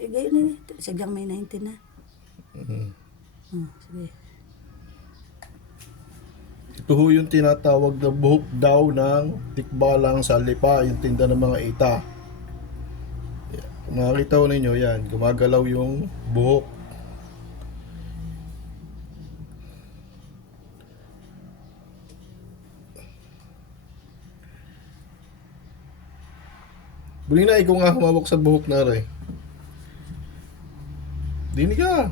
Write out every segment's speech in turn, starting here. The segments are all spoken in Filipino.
Eh, gayon na eh. Sadyang may 19 na. Mhm. Oh, sige. Ito ho yung tinatawag na buhok daw ng tikbalang sa lipa, yung tinda ng mga ita. Kung makikita ho ninyo, yan, gumagalaw yung buhok. Buli na, ikaw nga humawak sa buhok na rin. Dini ka.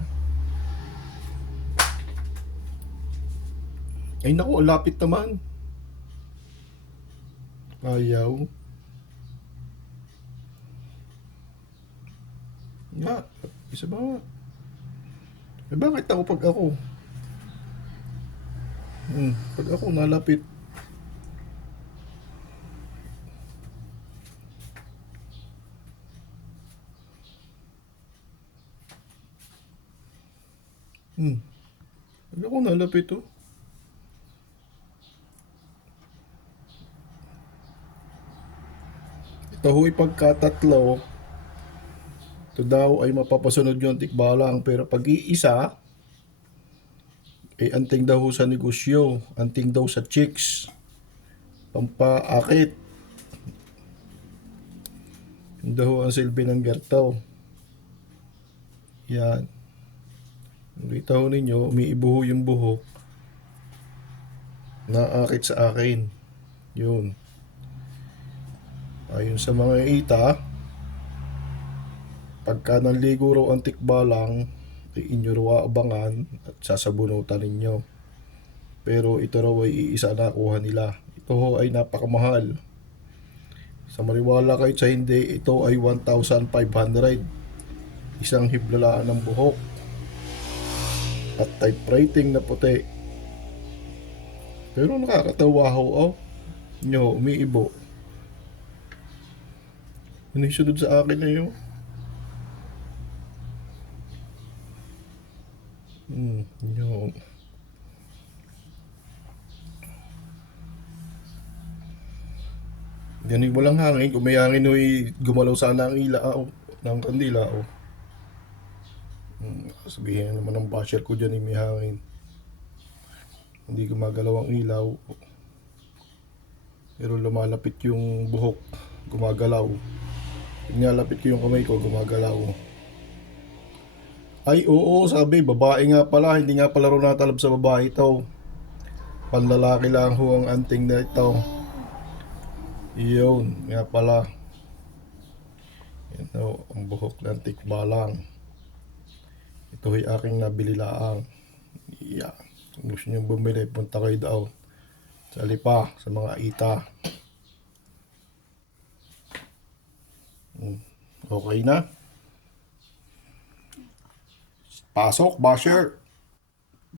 Ay naku, lapit naman. Ayaw. Nga, isa ba? Eh bakit ako pag ako? Hmm, pag ako nalapit. Hmm. Pag ako nalapit oh. Ito ho'y pagkatatlo, ito daw ay mapapasunod yung tikbalang pero pag iisa, ay anting daw sa negosyo, anting daw sa chicks, pampaakit. Yun daw ang silbi ng gertaw. Yan. Ho ninyo, umiibo ho yung buhok. Naakit sa akin. Yun. Ayon sa mga ita, pagka nanligo raw ang tikbalang, ay inyo raw abangan at sasabunutan ninyo. Pero ito raw ay iisa na kuha nila. Ito ho ay napakamahal. Sa mariwala kayo sa hindi, ito ay 1,500. Isang hiblalaan ng buhok. At typewriting na puti. Pero nakakatawa ho, oh. Nyo, umiibo. Ano yung sunod sa akin na yun? Hmm, yun. Ganig mo lang hangin. Kung may ho'y gumalaw sana ang ilaw ng kandila. Oh. Hmm, sabihin naman ng basher ko dyan eh, may hangin. Hindi gumagalaw ang ilaw. Pero lumalapit yung buhok. Gumagalaw. Pag nalapit ko yung kamay ko, gumagalaw. Ay, oo, sabi, babae nga pala. Hindi nga pala rin natalab sa babae ito. Panlalaki lang ho ang anting na ito. Iyon, nga pala. Yan ho, ang buhok ng tikbalang. Ito ay aking nabili laang. Yeah. Kung gusto nyo bumili, punta kayo daw. Sa lipa, sa mga ita. Mm, Okay na? Pasok, basher.